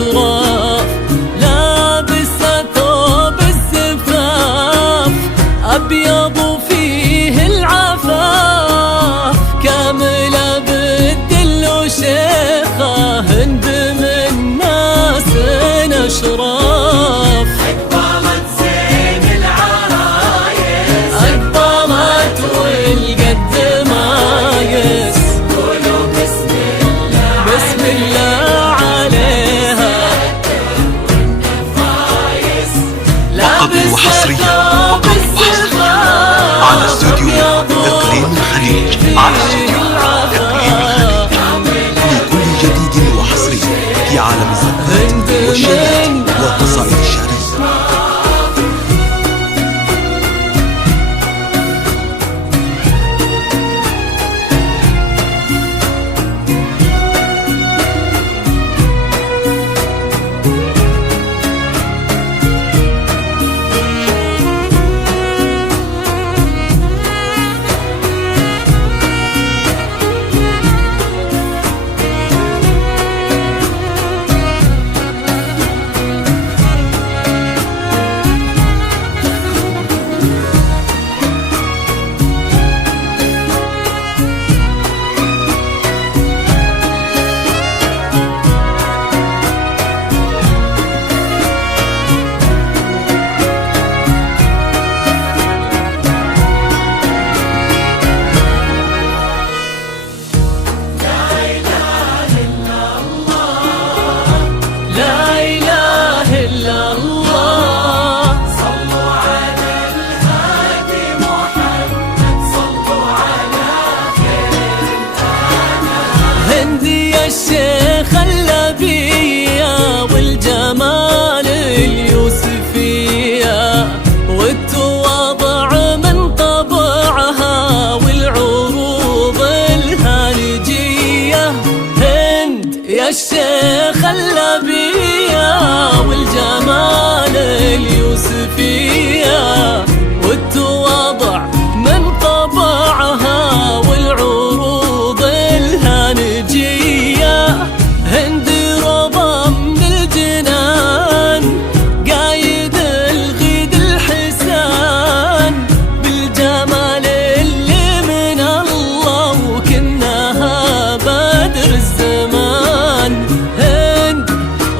الأشراف، لابسة ثوب الزفاف أبيض فيه العفاف، كاملة بالدل وشيخة هند من ناس أشراف. أقبلت زين العرايس، أقبلت والقد مايس، قولوا بسم الله بسم الله عليها. وقبل حصريا على استوديو إقليم الخليج، لكل جديد وحصري في عالم الزفات والشيلات والقصائد الشعرية. الشيخ اللبية والجمال اليوسفية والتواضع من طبعها والعروض الهالجية. هند يا الشيخ اللبية والجمال اليوسفية والتواضع من طبعها والعروض الهانجية. هند روضة من الجنان قايد الغيد الحسان بالجمال اللي من الله وكنها بدر الزمان. هند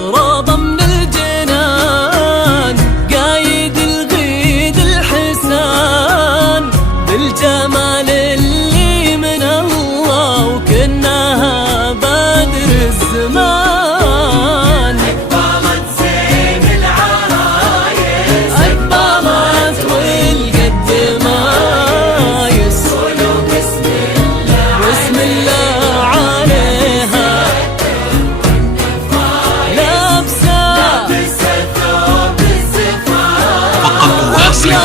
روضة من الجنان قايد الغيد الحسان بالجمال اللي من الله وكنها بدر الزمان. أقبلت زين العرايس، أقبلت والقد مايس، قولوا بسم الله بسم الله عليها. لابسة ثوب الزفاف وقبل حصريا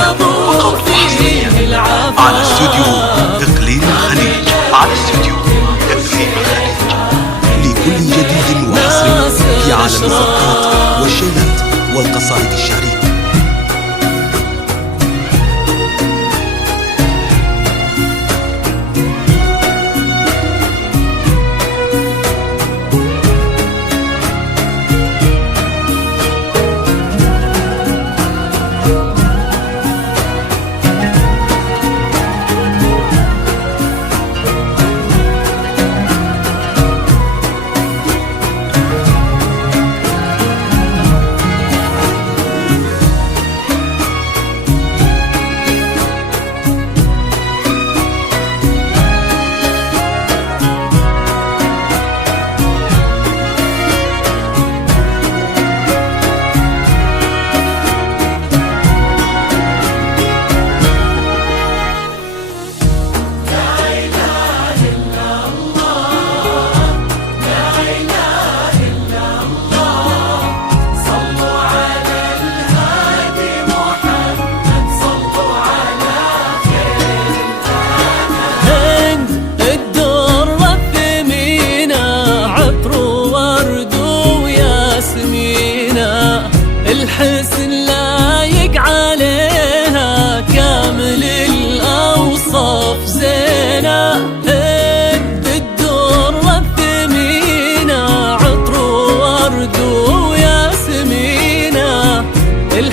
على استوديو إقليم الخليج، لكل جديد وحصري في عالم الزفات والشيلات والقصائد الشعرية. الحسن لايق عليها كامل الأوصاف زينة. هند الدر الثمينة عطر وورد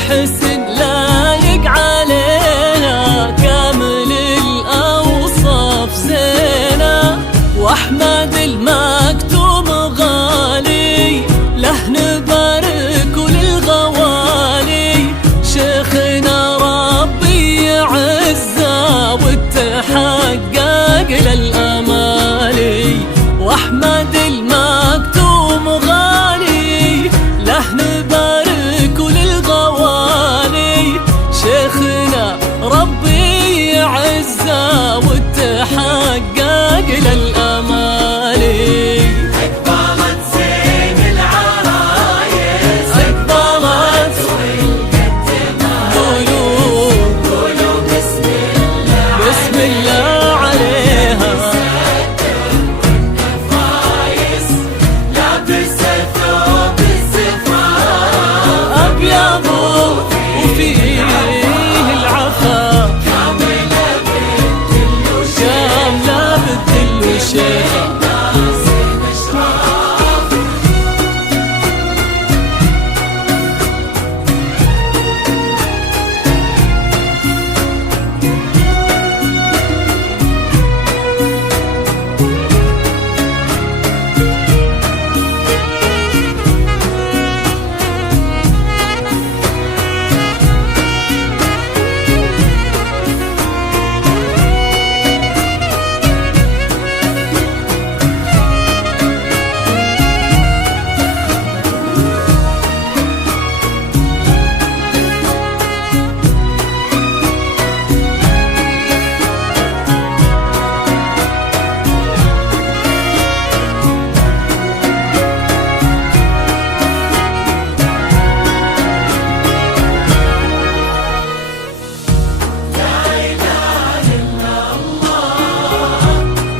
حسن لايق عليها كامل الأوصاف زينة، وأحمد المكتوم غالي له نبارك وللغوالي، شيخنا ربي يعزه وتحقق للأمالي، وأحمد المكتوم غالي له نبارك وللغوالي، شيخنا ربي يعزه وتحقق للأمالي. أقبلت زين العرايس، أقبلت والقدماء قولوا بسم الله، بسم الله عليها، فايز لابسة ثوب الزفاف أبيض وفيه العفا، كاملة بالدل كاملة بالدل والشفا. والناس الأشراف.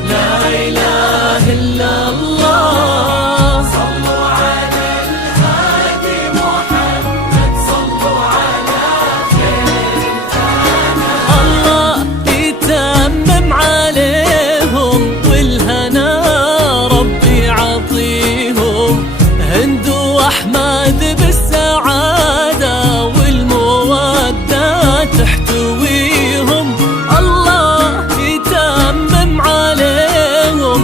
لا إله إلا الله، صلوا على الهادي محمد، صلوا على خير الأنام. الله يتمم عليهم والهنا ربي عطيهم، هند وأحمد بالسعادة والمودة تحتويهم، الله يتمم عليهم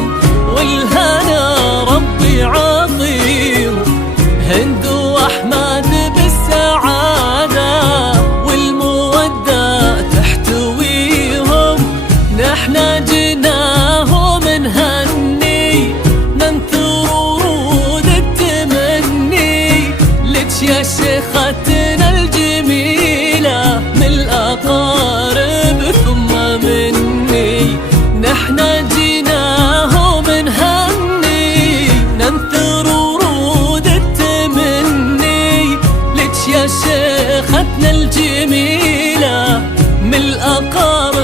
والهنا ربي عطيهم، هند وأحمد بالسعادة والمودة تحتويهم، نحنا جناهم نهني ننثر ورود التمني، لك يا شيختنا الجميلة من الأقارب ثم مني، نحنا جيناهم نهني ننثر ورود التمني، لك يا شيختنا الجميلة من الأقارب